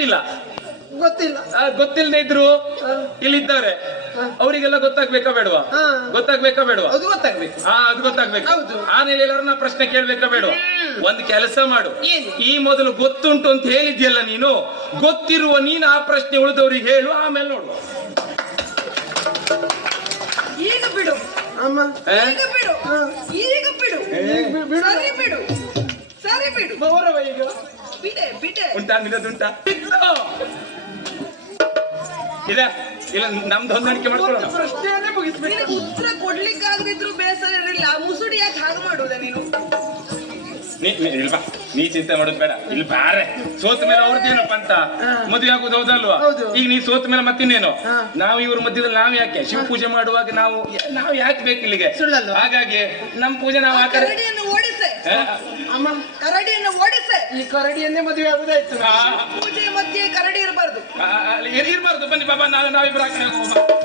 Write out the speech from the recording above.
ಗೊತ್ತಿಲ್ಲ. ಗೊತ್ತಿಲ್ಲ. ಗೊತ್ತಿಲ್ಲದೆ ಇದ್ರು ಇಲ್ಲಿದ್ದಾರೆ, ಅವರಿಗೆಲ್ಲ ಗೊತ್ತಾಗ್ಬೇಕಾ ಬೇಡವಾ? ಗೊತ್ತಾಗ್ಬೇಕಾ ಬೇಡವಾ? ಅದು ಗೊತ್ತಾಗ್ಬೇಕು. ಅದು ಗೊತ್ತಾಗ್ಬೇಕು. ಹೌದು. ಆಮೇಲೆ ಎಲ್ಲರೂ ನಾ ಪ್ರಶ್ನೆ ಕೇಳ್ಬೇಕಾ ಬೇಡವಾ? ಒಂದು ಕೆಲಸ ಮಾಡು, ಏನು? ಈ ಮೊದಲು ಗೊತ್ತುಂಟು ಅಂತ ಹೇಳಿದ್ಯಲ್ಲ ನೀನು, ಗೊತ್ತಿರುವ ನೀನು ಆ ಪ್ರಶ್ನೆ ಉಳಿದವ್ರಿಗೆ ಹೇಳು, ಆಮೇಲೆ ನೋಡು. ಈಗ ಬಿಡು ಅಮ್ಮ, ಈಗ ಬಿಡು ಈಗ ಬಿಡು ಸರಿ ಬಿಡು ಸರಿ ಬಿಡು ಗೌರವ ಈಗ ಬಿಡೆ ಬಿಡೆ ಉಂಟಾ ನಿನ್ನದುಂಟಾ? ಇಲ್ಲ ಇಲ್ಲ, ನಮ್ದು ಹೊಂದಾಣಿಕೆ ಮಾಡ್ಕೊಳ್ಳೋಣ. ಪ್ರಶ್ನೆಯನ್ನೇ ಮುಗಿಸ್ಬೇಕು. ನಿನಗೆ ಉತ್ತರ ಕೊಡ್ಲಿಕ್ಕಾಗದಿದ್ರು ಬೇಸರ ಇರಲಿಲ್ಲ. ಮುಸುಡಿ ಯಾಕೆ ಹಾಗೆ ಮಾಡುವುದ ನೀನು? ಇಲ್ವಾ, ನೀ ಚಿಂತೆ ಮಾಡೋದು ಬೇಡ. ಇಲ್ಲಿ ಬಾರೆ, ಸೋತ ಮೇಲೆ ಅವ್ರದ್ದೇನಪ್ಪ ಅಂತ ಮದುವೆ ಆಗುದು, ಹೌದಲ್ವಾ? ಈಗ ನೀ ಸೋತ ಮೇಲೆ ಮತ್ತಿನ್ನೇನು? ನಾವು ಇವ್ರ ಮಧ್ಯದಲ್ಲಿ ನಾವ್ ಯಾಕೆ ಶಿವ ಪೂಜೆ ಮಾಡುವಾಗ ನಾವು ಯಾಕೆ ಬೇಕು ಇಲ್ಲಿಗೆ? ಹಾಗಾಗಿ ನಮ್ ಪೂಜೆ ನಾವು ಕರಡಿಯನ್ನು ಓಡಿಸೆ ಅಮ್ಮ, ಕರಡಿಯನ್ನು ಓಡಿಸೆ. ಈ ಕರಡಿಯನ್ನೇ ಮದುವೆ ಆಗುದಾಯ್ತು. ಪೂಜೆ ಮಧ್ಯೆ ಕರಡಿ ಇರಬಾರ್ದು. ಇರ್ಬಾರ್ದು. ಬನ್ನಿ ಬಾಬಾ, ನಾವಿಬ್ರು ಹಾಕಿ ಹೋಗೋಣ.